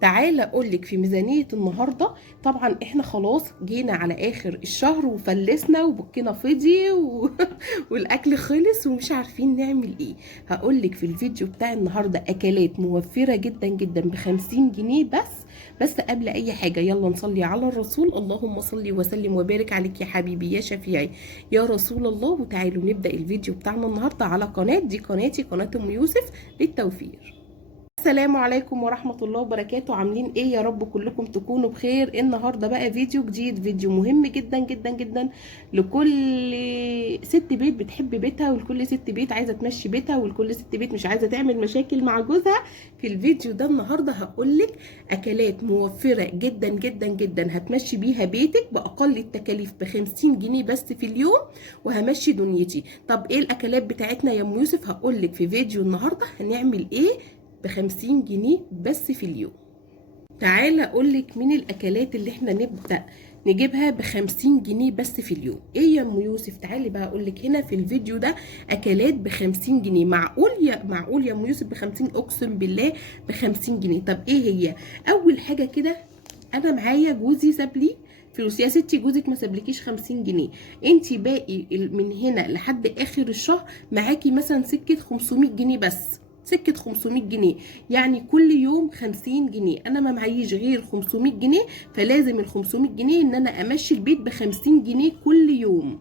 تعالى اقولك في ميزانية النهاردة. طبعا احنا خلاص جينا على اخر الشهر وفلسنا وبكينا فضي والاكل خلص ومش عارفين نعمل ايه. هقولك في الفيديو بتاع النهاردة اكلات موفرة جدا جدا ب50 جنيه بس قبل اي حاجة يلا نصلي على الرسول. اللهم صل وسلم وبارك عليك يا حبيبي يا شفيعي يا رسول الله. وتعالوا نبدأ الفيديو بتاعنا النهاردة على دي قناتي، قناة ام يوسف للتوفير. السلام عليكم ورحمة الله وبركاته. عاملين ايه؟ يا رب كلكم تكونوا بخير. النهاردة بقى فيديو جديد، فيديو مهم جدا جدا جدا لكل ست بيت بتحب بيتها، ولكل ست بيت عايزة تمشي بيتها، ولكل ست بيت مش عايزة تعمل مشاكل مع جوزها. في الفيديو ده النهاردة هقولك اكلات موفرة جدا جدا جدا هتمشي بيها بيتك بأقل التكاليف ب50 جنيه بس في اليوم، وهمشي دنيتي. طب ايه الاكلات بتاعتنا يا ام يوسف؟ هقولك في فيديو النهاردة هنعمل ايه ب50 جنيه بس في اليوم. تعالى اقولك من الاكلات اللي احنا نبدأ نجيبها ب50 جنيه بس في اليوم. ايه يا ام يوسف؟ تعالي بقى اقولك هنا في الفيديو ده اكلات ب50 جنيه. معقول يا ام يوسف ب50؟ اقسم بالله ب50 جنيه. طب ايه هي؟ اول حاجة كده، انا معايا جوزي ساب لي فلوس. يا ستي جوزك ما سابلكيش 50 جنيه، انتي باقي من هنا لحد اخر الشهر معاكي مثلا سكة 500 جنيه بس، سكة 500 جنيه. يعني كل يوم 50 جنيه. انا ما معيش غير 500 جنيه، فلازم ال 500 جنيه ان انا امشي البيت ب50 جنيه كل يوم،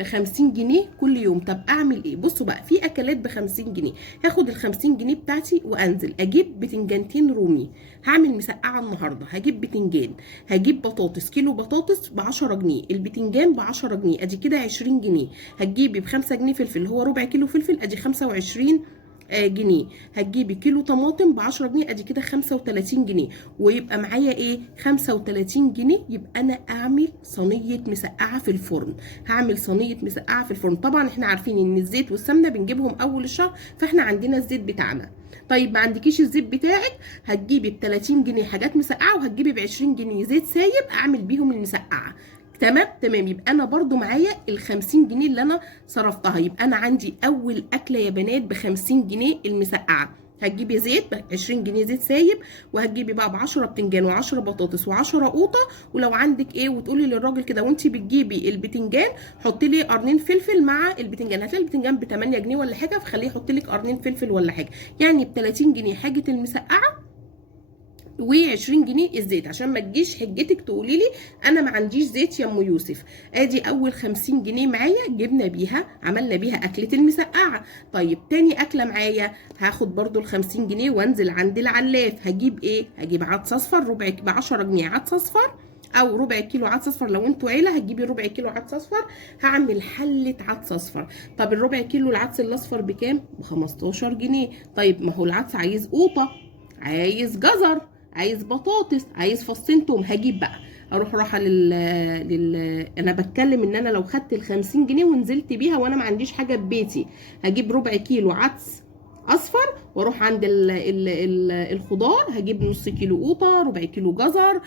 ب50 جنيه كل يوم. طب اعمل ايه؟ بصوا بقى، في اكلات ب50 جنيه. هاخد ال50 جنيه بتاعتي وانزل اجيب بتنجانتين رومي. هعمل مسقعه النهارده، هجيب بتنجان، هجيب بطاطس، كيلو بطاطس ب10 جنيه، البتنجان ب10 جنيه، ادي كده 20 جنيه. هتجيبي ب5 جنيه فلفل، اللي هو ربع كيلو فلفل، ادي 25 جنيه. هتجيبي كيلو طماطم ب10 جنيه، ادي كده 35 جنيه. ويبقى معايا ايه؟ 35 جنيه. يبقى انا اعمل صينيه مسقعه في الفرن. هعمل صينيه مسقعه في الفرن. طبعا احنا عارفين ان الزيت والسمنه بنجيبهم اول الشهر، فاحنا عندنا الزيت بتاعنا. طيب ما عندكيش الزيت بتاعك، هتجيبي ب30 جنيه حاجات مسقعه، وهتجيبي ب20 جنيه زيت سايب اعمل بيهم المسقعه. تمام. يبقى انا برضو معايا ال50 جنيه اللي انا صرفتها. يبقى انا عندي اول اكله يا بنات ب50 جنيه المسقعه. هتجيبي زيت ب20 جنيه زيت سايب، وهتجيبي بقى ب10 بتنجان و10 بطاطس و10 قوطه. ولو عندك ايه، وتقولي للراجل كده وانت بتجيبي البتنجان حطي لي قرنين فلفل مع البتنجان. هتلاقي البتنجان ب 8 جنيه ولا حاجه، فخليه يحط لك قرنين فلفل ولا حاجه. يعني ب 30 جنيه حاجه المسقعه، و20 جنيه الزيت. عشان ما تجيش حجتك تقولي لي انا ما عنديش زيت يا ام يوسف. ادي اول 50 جنيه معايا جبنا بيها، عملنا بيها اكله المسقعه. طيب تاني اكله معايا، هاخد برضو ال50 جنيه وانزل عند العلاف. هجيب ايه؟ هجيب عدس اصفر ربع ب10 جنيه عدس اصفر، او ربع كيلو عدس اصفر. لو انتوا عيله هتجيبي ربع كيلو عدس اصفر. هعمل حله عدس اصفر. طب الربع كيلو العدس الاصفر بكام؟ ب15 جنيه. طيب ما هو العدس عايز قوطه، عايز جزر، عايز بطاطس، عايز فصين توم. هجيب بقى، اروح رايحه انا بتكلم ان انا لو خدت ال50 جنيه ونزلت بيها وانا ما عنديش حاجه في بيتي، هجيب ربع كيلو عدس اصفر، واروح عند الخضار هجيب نص كيلو قوطه، ربع كيلو جزر،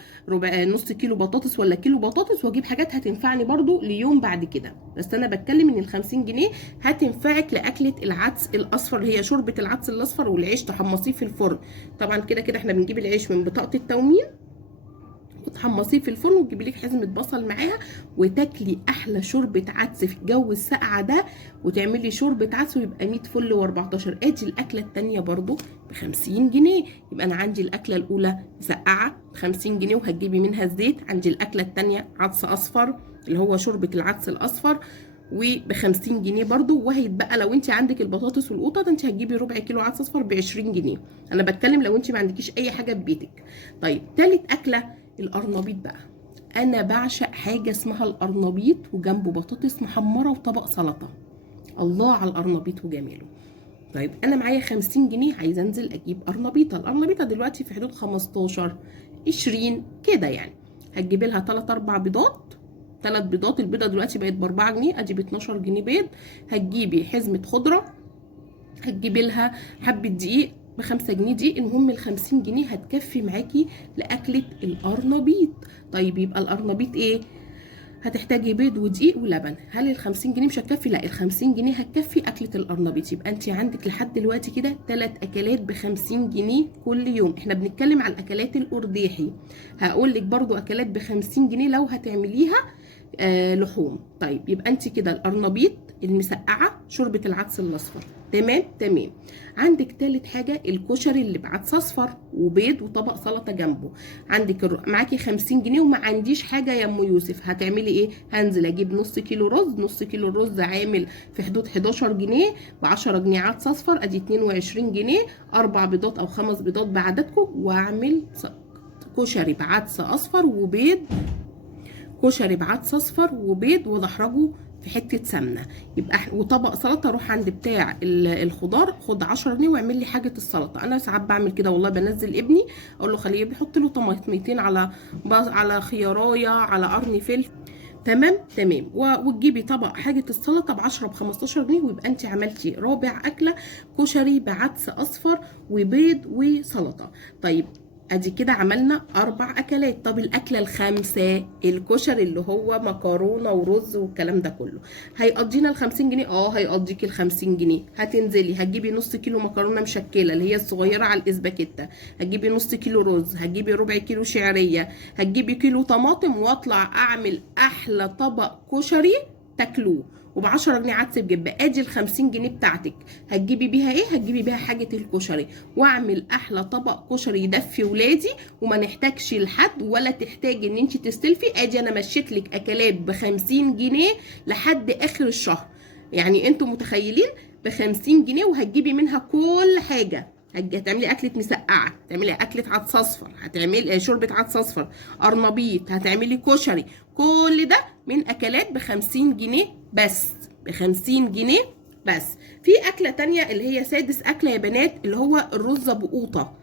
نص كيلو بطاطس ولا كيلو بطاطس، واجيب حاجات هتنفعني برضو ليوم بعد كده. بس انا بتكلم ان ال50 جنيه هتنفعك لاكله العدس الاصفر، هي شوربه العدس الاصفر، والعيش تحمصيه في الفرن. طبعا كده كده احنا بنجيب العيش من بطاقه التومين وتحمصيه في الفرن، وتجيبي لك حزمه بصل معاها، وتاكلي احلى شوربه عدس في الجو الساقعه ده. وتعملي شوربه عدس ويبقى 100 فل و14. ادي الاكله الثانيه برضو ب50 جنيه. يبقى انا عندي الاكله الاولى مسقعه ب50 جنيه وهتجيبي منها الزيت. عندي الاكله الثانيه عدس اصفر اللي هو شوربه العدس الاصفر وب50 جنيه برضو. وهيتبقى لو انت عندك البطاطس والقوطه انت هتجيبي ربع كيلو عدس اصفر ب20 جنيه. انا بتكلم لو انت ما عندكيش اي حاجه في بيتك. طيب تالت اكله القرنبيط بقى. انا بعشق حاجه اسمها القرنبيط وجنبه بطاطس محمره وطبق سلطه. الله على القرنبيط وجماله. طيب انا معايا 50 جنيه، عايزه انزل اجيب قرنبيطه. القرنبيطه دلوقتي في حدود 15 20 كده يعني. هتجيبي لها 3 4 بيضات، 3 بيضات. البيضه دلوقتي بقت ب4 جنيه، ادي ب12 جنيه بيض. هتجيبي حزمه خضره، هتجيبي لها حبه دقيق ب5 جنيه دي. المهم ال50 جنيه هتكفي معاكي لاكله القرنبيط. طيب يبقى القرنبيط ايه؟ هتحتاجي بيض ودقيق ولبن. هل ال50 جنيه مش هتكفي؟ لا، ال50 جنيه هتكفي اكله القرنبيط. يبقى انت عندك لحد دلوقتي كده 3 اكلات ب50 جنيه كل يوم. احنا بنتكلم على الاكلات القرداحي. هقول لك برضو اكلات ب50 جنيه لو هتعمليها لحوم. طيب يبقى انت كده القرنبيط، المسقعه، شوربه العدس الاصفر. تمام تمام. عندك تالت حاجه الكشري اللي بعدس اصفر وبيض وطبق سلطه جنبه. عندك معاكي 50 جنيه وما عنديش حاجه يا ام يوسف، هتعملي ايه؟ هنزل اجيب نص كيلو رز. نص كيلو الرز عامل في حدود 11 جنيه، ب 10 جنيه عدس اصفر، ادي 22 جنيه. 4 بيضات او 5 بيضات بعددكم، واعمل كشري بعدس اصفر وبيض. كشري بعدس اصفر وبيض ودحرجه في حته سمنه. يبقى وطبق سلطه. اروح عند بتاع الخضار، خد 10 جنيه واعمل لي حاجه السلطه. انا ساعات بعمل كده والله، بنزل ابني اقول له خليه بيحط له طماطميتين على خيارايه على قرن فلفل. تمام تمام. وتجيبي طبق حاجه السلطه ب10 ب15 جنيه، ويبقى انت عملتي رابع اكله كشري بعدس اصفر وبيض وسلطه. طيب ادي كده عملنا 4 اكلات. طب الاكله الخامسه الكشري اللي هو مكرونه ورز والكلام ده كله، هيقضينا ال50 جنيه؟ هيقضيكي ال50 جنيه. هتنزلي هتجيبي نص كيلو مكرونه مشكله اللي هي الصغيره على الاسباجيتا، هتجيبي نص كيلو رز، هتجيبي ربع كيلو شعريه، هتجيبي كيلو طماطم، واطلع اعمل احلى طبق كشري تاكلوه. وب10 جنيه عدس بجبه. ادي ال50 جنيه بتاعتك. هتجيبي بيها ايه؟ هتجيبي بيها حاجه الكشري، واعمل احلى طبق كشري يدفي ولادي، وما نحتاجش لحد ولا تحتاجي ان انت تستلفي. ادي انا مشيت لك اكلات ب50 جنيه لحد اخر الشهر. يعني انتوا متخيلين؟ ب50 جنيه وهتجيبي منها كل حاجه. هتعملي اكله مسقعه، هتعملي اكله عدس اصفر، هتعملي شوربه عدس اصفر، قرنبيط، هتعملي كشري. كل ده من اكلات ب50 جنيه بس. ب50 جنيه بس. في اكله تانية اللي هي سادس اكله يا بنات، اللي هو الرز ابو قوطه.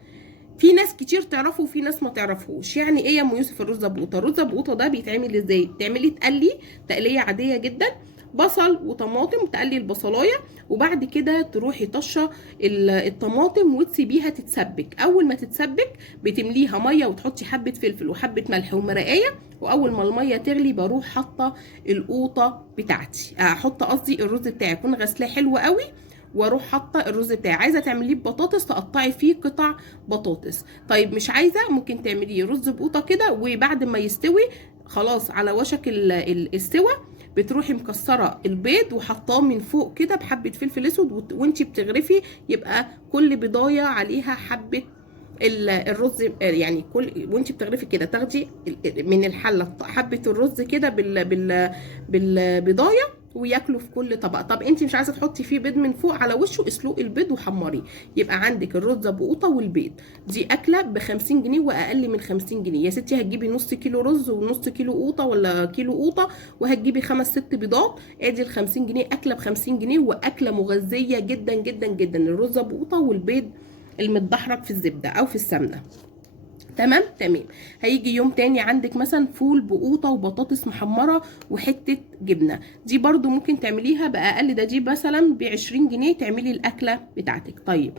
في ناس كتير تعرفه وفي ناس ما تعرفوش. يعني ايه يا ام يوسف الرز ابو قوطه؟ الرز ابو قوطه ده بيتعمل ازاي؟ تعملي تقلي تقليه عاديه جدا، بصل وطماطم، تقلي البصلايه، وبعد كده تروحي طشه الطماطم وتسيبيها تتسبك. اول ما تتسبك بتمليها ميه وتحطي حبه فلفل وحبه ملح ومرقايه، واول ما الميه تغلي بروح حاطه القوطه بتاعتي، احط قصدي الرز بتاعي اكون غسلاه حلو قوي، واروح حاطه الرز بتاعي. عايزه تعمليه ببطاطس تقطعي فيه قطع بطاطس. طيب مش عايزه ممكن تعمليه رز بقوطه كده، وبعد ما يستوي خلاص على وشك السوى بتروحي مكسره البيض وحطاه من فوق كده بحبه فلفل اسود، وانتي بتغرفي يبقى كل بيضايه عليها حبه الرز. يعني وانتي بتغرفي كده تاخدي من الحله حبه الرز كده بالبضايه، وياكلوا في كل طبق. طب انت مش عايزه تحطي فيه بيض من فوق على وشه، اسلقي البيض وحمريه. يبقى عندك الرز ابو قوطه والبيض. دي اكله ب50 جنيه واقل من 50 جنيه. يا ستي هتجيبي نص كيلو رز ونص كيلو قوطه ولا كيلو قوطه، وهتجيبي 5 6 بيضات. ادي ال50 جنيه اكله ب50 جنيه، واكله مغذيه جدا جدا جدا. الرز ابو قوطه والبيض المتدحرج في الزبده او في السمنه. تمام تمام. هيجي يوم تاني عندك مثلا فول بقوطه وبطاطس محمره وحته جبنه. دي برضو ممكن تعمليها باقل. دي مثلا ب20 جنيه تعملي الاكله بتاعتك. طيب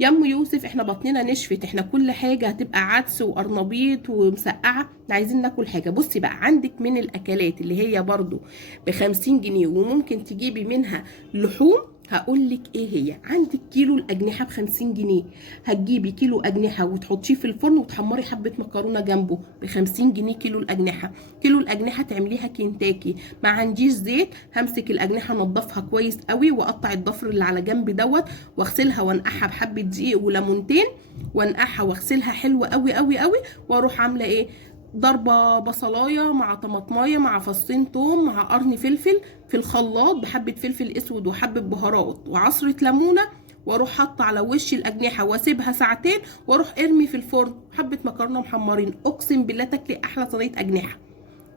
يا ام يوسف احنا بطننا نشفت، احنا كل حاجه هتبقى عدس وقرنبيط ومسقعه، احنا عايزين ناكل حاجه. بصي بقى، عندك من الاكلات اللي هي برضو ب50 جنيه وممكن تجيبي منها لحوم. هقول لك ايه هي. عندك كيلو الاجنحه ب50 جنيه. هتجيبي كيلو اجنحه وتحطيه في الفرن وتحمري حبه مكرونه جنبه ب50 جنيه كيلو الاجنحه. كيلو الاجنحه تعمليها كنتاكي. ما عنديش زيت، همسك الاجنحه انضفها كويس قوي واقطع الضفر اللي على جنب دوت، واغسلها وانقعها بحبه دقيق وليمونتين، وانقعها واغسلها حلوه قوي قوي قوي، واروح عامله ايه؟ ضربه بصلايه مع طماطمايه مع فصين توم مع قرن فلفل في الخلاط بحبه فلفل اسود وحبه بهارات وعصره ليمونه، واروح حاطه على وش الاجنحه واسيبها ساعتين، واروح ارمي في الفرن حبه مكرونه محمرين. اقسم بالله تاكلي احلى صينيه اجنحه،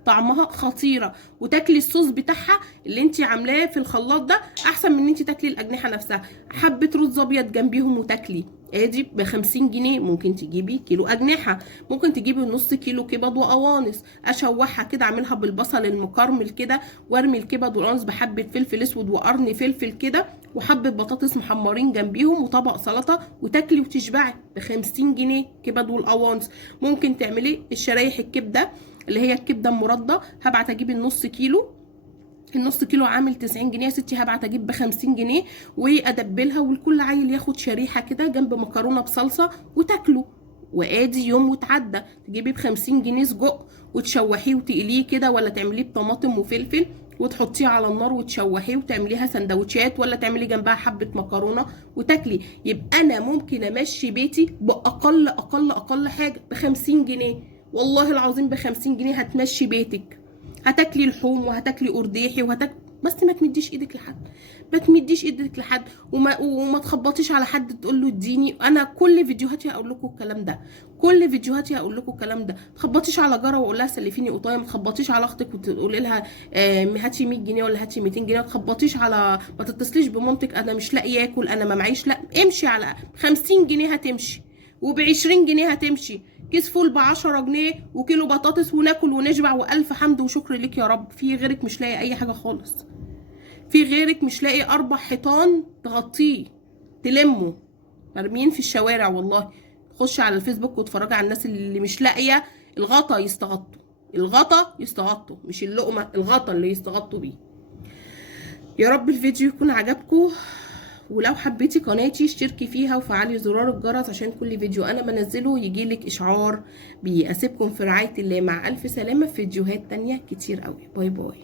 طعمها خطيره، وتاكلي الصوص بتاعها اللي انت عاملاه في الخلاط ده احسن من ان انت تاكلي الاجنحه نفسها. حبه رز ابيض جنبيهم وتاكلي. ادي ب50 جنيه. ممكن تجيبي كيلو اجنحه، ممكن تجيبي نص كيلو كبد وقوانص، اشوحها كده اعملها بالبصل المكرمل كده، وارمي الكبد والقوانص بحبه فلفل اسود وقرن فلفل كده، وحبه بطاطس محمرين جنبيهم وطبق سلطه، وتاكلي وتشبعي ب50 جنيه. كبد والقوانص. ممكن تعملي الشرايح الكبده اللي هي الكبده المرده، هبعت اجيب النص كيلو، النص كيلو عامل 90 جنيه يا ستي، هبعت اجيب ب50 جنيه وادبلها، والكل عيل ياخد شريحه كده جنب مكرونه بصلصه وتاكله. وادي يوم وتعدى. تجيبي ب50 جنيه سجق وتشوحيه وتقليه كده، ولا تعمليه بطماطم وفلفل وتحطيه على النار وتشوحيه وتعمليها سندوتشات، ولا تعملي جنبها حبه مكرونه وتاكلي. يبقى انا ممكن امشي بيتي باقل اقل اقل حاجه ب50 جنيه. والله العظيم ب50 جنيه هتمشي بيتك. هتاكلي لحوم وهتاكلي قرداحي بس ما تمديش ايدك لحد، ما تمديش ايدك لحد، وما تخبطيش على حد تقول له اديني. انا كل فيديوهاتي هقول لكم الكلام ده، كل فيديوهاتي هقول لكم الكلام ده. ما تخبطيش على جاره واقول لها سلفيني قطايه، ما تخبطيش على اختك وتقولي لها هاتي 100 جنيه ولا هاتي 200 جنيه، ما تخبطيش على، ما تتصليش بمامتك انا مش لاقي اكل انا ما معيش. لا، امشي على 50 جنيه هتمشي، وب20 جنيه هتمشي. كيس فول ب10 جنيه، وكيلو بطاطس، وناكل ونشبع، والف حمد وشكر لك يا رب. في غيرك مش لاقي اي حاجه خالص، في غيرك مش لاقي 4 حيطان تغطيه تلمه، مرميين في الشوارع والله. خش على الفيسبوك واتفرجي على الناس اللي مش لاقيه الغطا يستغطوا، الغطا يستغطوا، مش اللقمه، الغطا اللي يستغطوا بيه. يا رب الفيديو يكون عجبكم، ولو حبيتي قناتي اشتركي فيها وفعلي زرار الجرس عشان كل فيديو انا بنزله يجيلك اشعار بيه. اسيبكم في رعاية الله، مع الف سلامة في فيديوهات تانية كتير قوي. باي باي.